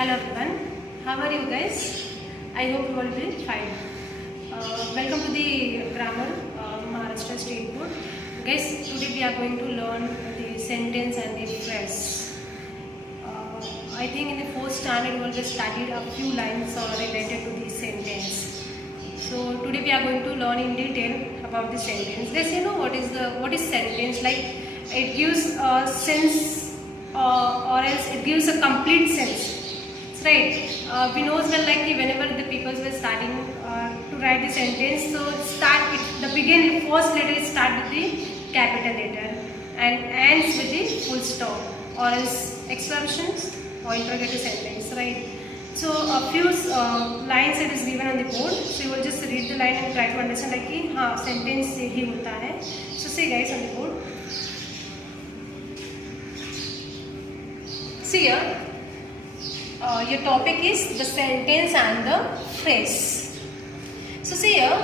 Hello everyone, how are you guys? I hope you all will fine. Welcome to the grammar Maharashtra State Board. Guys, today we are going to learn the sentence and the phrase. I think in the fourth standard we already studied a few lines related to the sentence. So today we are going to learn in detail about the sentence. Guys, you know what is sentence? Like it gives a sense or else it gives a complete sense. Right, we know well like whenever the people were starting to write the sentence, so the first letter start with the capital letter and ends with the full stop or else exclamations or interrogative sentence, right? So a few lines it is given on the board, so you will just read the line and try to understand like कि हाँ sentence से ही होता है. So see guys on the board. See here. Your topic is the sentence and the phrase. So see here,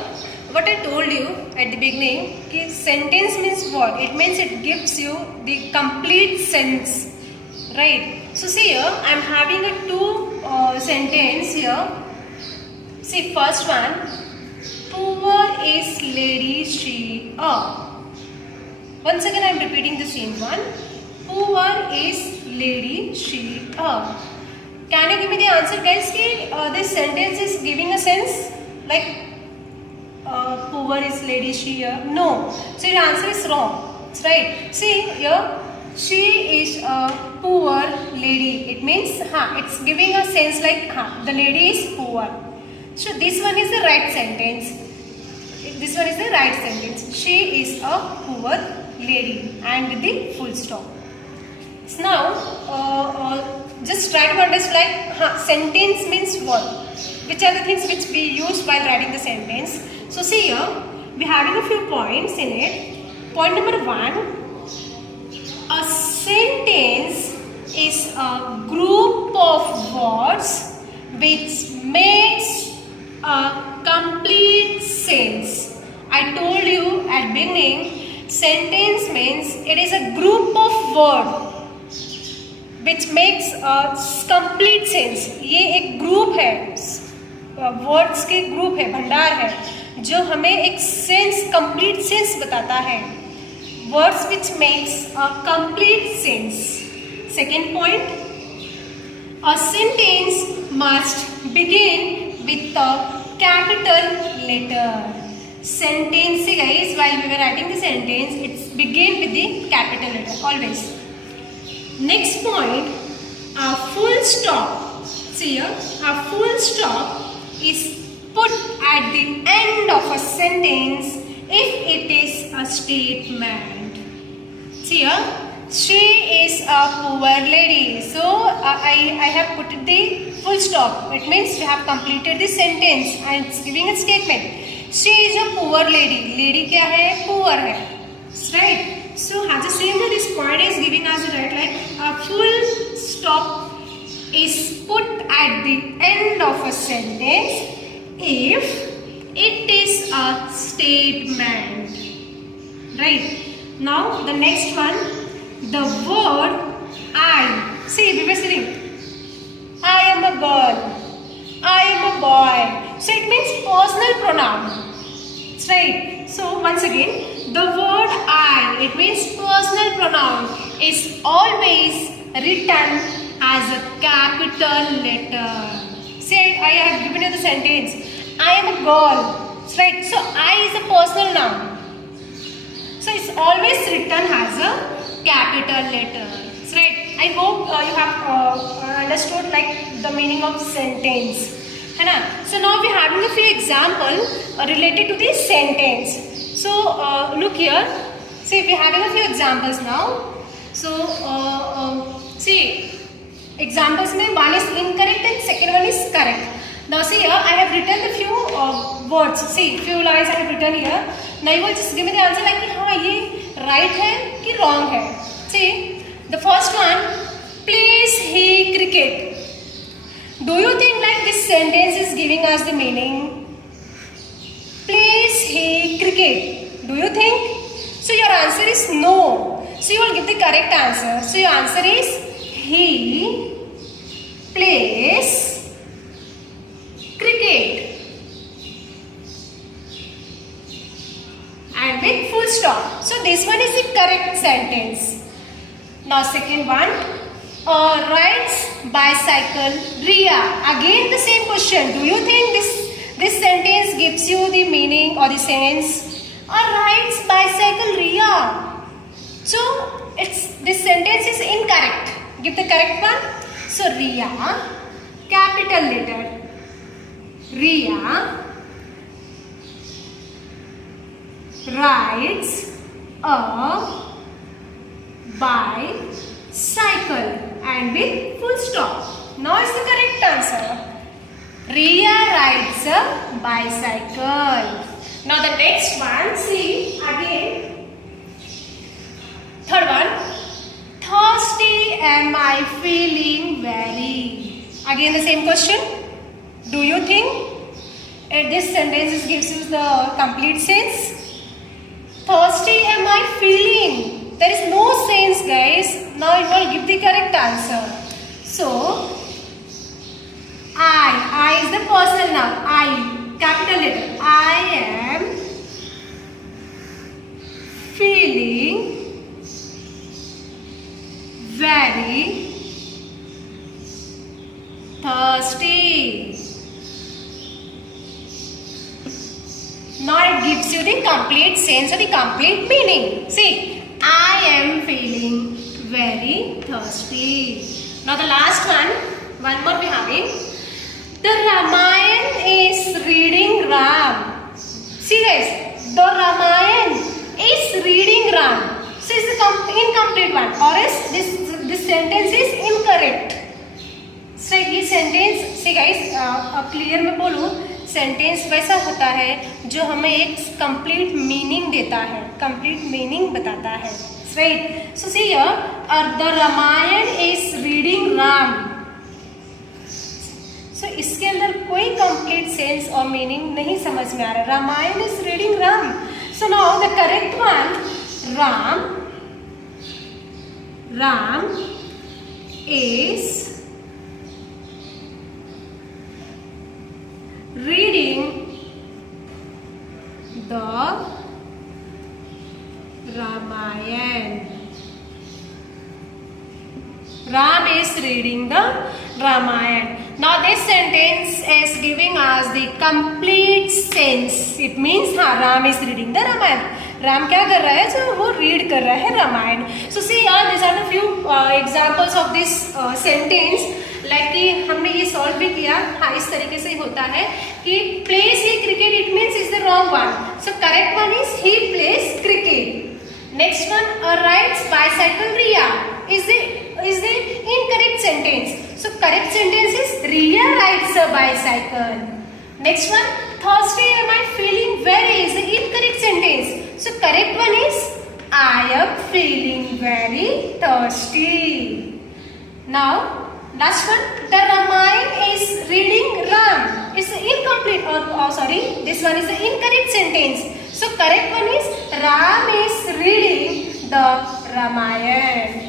what I told you at the beginning, कि sentence means what? It means it gives you the complete sense, right? So see here, I am having a two sentence here. See first one, poor is lady she a. Once again I am repeating the same one. Poor is lady she a. Can you give me the answer guys? This sentence is giving a sense like poor is lady she here. No. So your answer is wrong. That's right. See here, she is a poor lady. It means it's giving a sense like the lady is poor. So this one is the right sentence. This one is the right sentence. She is a poor lady and with the full stop. So now just try to understand like sentence means what? Which are the things which we use while writing the sentence. So see here, we are having a few points in it. Point number one, a sentence is a group of words which makes a complete sense. I told you at beginning, sentence means it is a group of words which makes complete sense. ये एक group है, words के group है, भंडार है जो हमें एक सेंस, कंप्लीट सेंस बताता है. Words which makes a complete sense. Second point, a sentence must begin with a capital letter. Sentence guys, while we were writing the sentence, it's begin with the capital letter always. Next point, a full stop. See here, a full stop is put at the end of a sentence if it is a statement. See here, she is a poor lady. So I have put the full stop. It means we have completed the sentence and it's giving a statement. She is a poor lady. Lady क्या है? Poor है. Right? So as the same way this point is giving us right like a full stop is put at the end of a sentence if it is a statement. Right. Now the next one, the word I. See, we were saying I am a girl, I am a boy. So it means personal pronoun. That's right. So once again, the word I, it means personal pronoun, is always written as a capital letter. See, I have given you the sentence. I am a girl. Right. So I is a personal noun. So it's always written as a capital letter. Right. I hope you have understood like the meaning of sentence. So now we are having a few examples related to the sentence. So look here. See, we are having a few examples now. So see, examples में one is incorrect and second one is correct. Now see here, I have written a few words. See, few lines I have written here. Now you will just give me the answer like कि हाँ ये right है कि wrong है. See, the first one, plays he cricket. Do you think like this sentence is giving us the meaning? Plays he cricket. Do you think? So your answer is no. So you will give the correct answer. So your answer is he plays cricket. And with full stop. So this one is the correct sentence. Now second one, rides bicycle Riya. Again the same question. Do you think this sentence gives you the meaning or the sense? Rides bicycle Riya. So this sentence is incorrect. Give the correct one. So Riya, capital letter. Riya rides a bicycle and with full stop. Now is the correct answer. Riya rides a bicycle. Now the next one, see again. Third one, thirsty am I feeling very. Again the same question. Do you think this sentence gives you the complete sense? Thirsty am I feeling. There is no sense, guys. Now it will give the correct answer. So, I is the personal noun. I, capital letter. I am feeling very thirsty. Now it gives you the complete sense or the complete meaning. See, I am feeling very thirsty. Now the last one more we having. The Ramayana is reading Ram. See guys, the Ramayana is reading Ram. So it's the incomplete one, or else this sentence is incorrect. So ये sentence, see guys, clear में बोलूँ, sentence वैसा होता है जो हमें एक complete meaning देता है, कंप्लीट मीनिंग बताता है, right. So see here, the Ramayan is reading Ram. सो इसके अंदर कोई कंप्लीट सेंस और मीनिंग नहीं समझ में आ रहा. Ramayana is reading Ram. So now the correct one, Ram is reading the Ramayana. Ram is reading the Ramayana. Now this sentence is giving us the complete sense. It means Ram is reading the Ramayana. Ram क्या कर रहा है? जो वो read कर रहा है Ramayan. So see यार, this are the few examples of this sentence. Like कि हमने ये सॉल्व भी किया. हाँ, इस तरीके से होता है कि place he cricket, it means is the wrong one. So correct one is he place cricket. Next one, rides bicycle Riya is the incorrect sentence. So correct sentence is Riya rides a bicycle. Next one, thirsty am I feeling very is the incorrect sentence. So correct one is I am feeling very thirsty. Now last one, the Ramayana is reading Ram. It's incomplete, or sorry, this one is the incorrect sentence. So correct one is Ram is reading the Ramayana.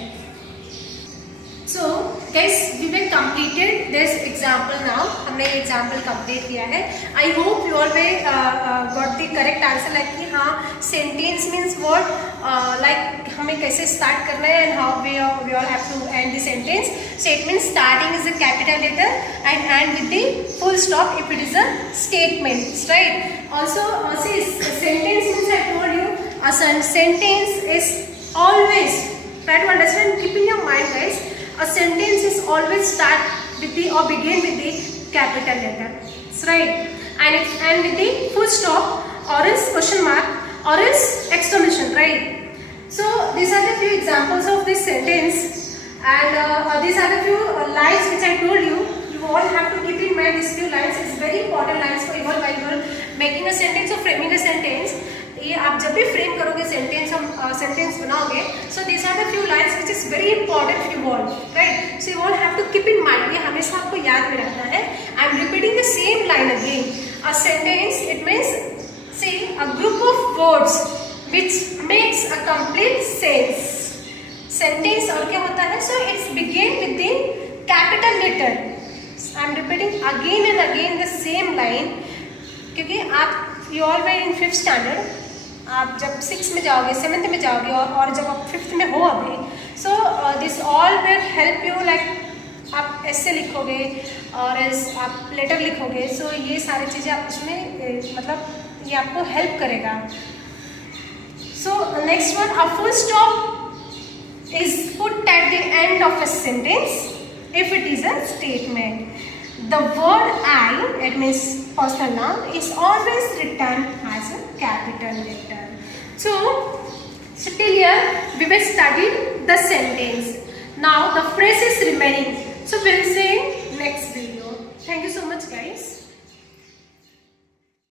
So guys, we will completed this example now. हमने ये example complete किया है. I hope you all may got the correct answer. Like कि हाँ, sentence means what, like हमें कैसे start करना है and how we all have to end the sentence. So it means starting is a capital letter and end with the full stop if it is a statement, right? Also, see, sentence means I told you, a sentence is always, try to understand, keep in your mind guys. A sentence is always start with the or begin with the capital letter, right? And it end with the full stop or is question mark or is exclamation, right? So these are the few examples of this sentence, and these are the few lines which I told you. You all have to keep in mind these few lines. It's very important lines for you all while you are making a sentence or framing a sentence. ये आप जब भी frame करोगे sentence, हम sentence बनाओगे, so this are the few lines which is very important for you all, right? So you all have to keep in mind, ये हमेशा आपको याद में रखना है. I am repeating the same line again. A sentence, it means see a group of words which makes a complete sense. Sentence और क्या होता है? So it's begin with the capital letter, I am repeating again and again the same line, क्योंकि आप you all where in 5th standard, आप जब 6th में जाओगे, 7th में जाओगे और जब आप 5th में हो अभी, so this all will help you, like आप ऐसे लिखोगे और आप लेटर लिखोगे, सो ये सारी चीज़ें आप उसमें मतलब ये आपको हेल्प करेगा. So next one, a full stop is put at the end of a sentence if it is a statement. The word I, it means personal noun, is always written as a capital letter. So till here we will study the sentence. Now the phrase is remaining. So we'll see in next video. Thank you so much guys.